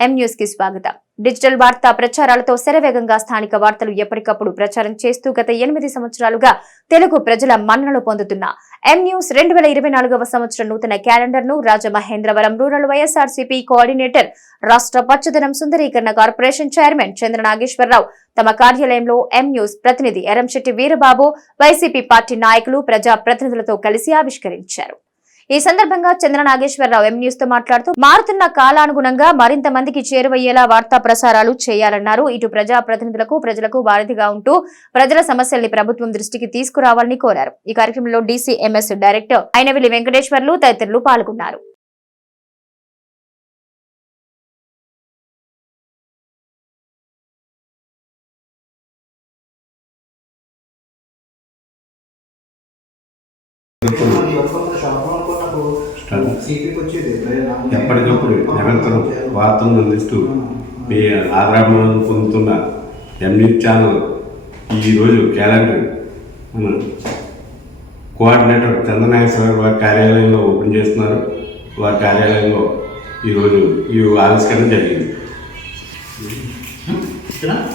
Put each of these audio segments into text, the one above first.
ఎం న్యూస్కి స్వాగతం. డిజిటల్ వార్తా ప్రచారాలతో శరవేగంగా స్థానిక వార్తలు ఎప్పటికప్పుడు ప్రచారం చేస్తూ గత ఎనిమిది సంవత్సరాలుగా తెలుగు ప్రజల మన్ననలు పొందుతున్న ఎం న్యూస్ రెండు వేల ఇరవై నాలుగవ సంవత్సరం నూతన క్యాలెండర్ను రాజమహేంద్రవరం రూరల్ వైఎస్ఆర్సీపీ కోఆర్డినేటర్ రాష్ట్ర పచ్చదనం సుందరీకరణ కార్పొరేషన్ చైర్మన్ చంద్ర నాగేశ్వరరావు తమ కార్యాలయంలో ఎం న్యూస్ ప్రతినిధి ఎరంశెట్టి వీరబాబు వైసీపీ పార్టీ నాయకులు ప్రజా ప్రతినిధులతో కలిసి ఆవిష్కరించారు. ఈ సందర్భంగా చంద్ర నాగేశ్వరరావు ఎం న్యూస్తో మాట్లాడుతూ మారుతున్న కాలానుగుణంగా మరింత మందికి చేరువయ్యేలా వార్తా ప్రసారాలు చేయాలన్నారు. ఇటు ప్రజా ప్రతినిధులకు ప్రజలకు వారధిగా ఉంటూ ప్రజల సమస్యల్ని ప్రభుత్వం దృష్టికి తీసుకురావాలని కోరారు. ఈ కార్యక్రమంలో డీసీఎంఎస్ డైరెక్టర్ అయినవిల్లి వెంకటేశ్వర్లు తదితరులు పాల్గొన్నారు. ఎప్పటికప్పుడు నిరంతరం వార్తలను అందిస్తూ మీ ఆదరణ పొందుతున్న ఎంఈ ఛానల్ ఈరోజు క్యాలెండర్. మన కోఆర్డినేటర్ చంద్రనాగేశ్వర వారి కార్యాలయంలో ఓపెన్ చేస్తున్నారు. వారి కార్యాలయంలో ఈరోజు ఈ ఆవిష్కరణ జరిగింది. మన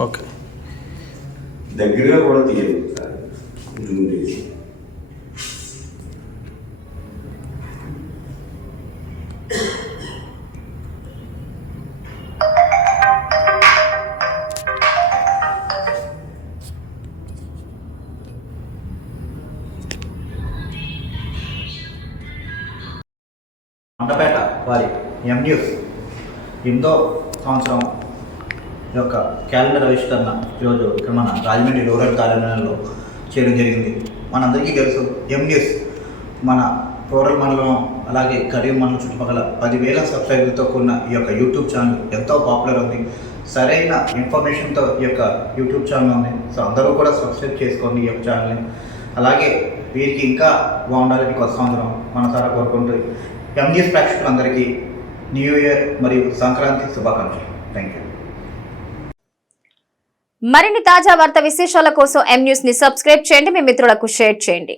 ఓకే దగ్గరగా కూడా తీయదు సార్ జూమ్ చేసి మంటపేట వారి ఎం న్యూస్. ఎనిమిదో సంవత్సరం యొక్క క్యాలెండర్ ఆవిష్కరణ ఈరోజు ఇక్కడ మన రాజమండ్రి రూరల్ కార్యాలయంలో చేయడం జరిగింది. మనందరికీ తెలుసు ఎం న్యూస్ మన రూరల్ మండలం అలాగే కరీం మండలం చుట్టుపక్కల పదివేల సబ్స్క్రైబర్లతో కూడిన ఈ యొక్క యూట్యూబ్ ఛానల్ ఎంతో పాపులర్ ఉంది. సరైన ఇన్ఫర్మేషన్తో ఈ యొక్క యూట్యూబ్ ఛానల్ ఉంది. సో అందరూ కూడా సబ్స్క్రైబ్ చేసుకోండి ఈ యొక్క ఛానల్ని. అలాగే వీరికి ఇంకా బాగుండాలని కొత్త సంవత్సరం మనసారా కోరుకుంటూ ఎంజిఎస్ ప్రేక్షకులందరికీ న్యూ ఇయర్ మరియు సంక్రాంతి శుభాకాంక్షలు. థ్యాంక్ యూ మరిన్ని తాజా వార్త విశేషాల కోసం ఎం న్యూస్ని సబ్స్క్రైబ్ చేయండి. మీ మిత్రులకు షేర్ చేయండి.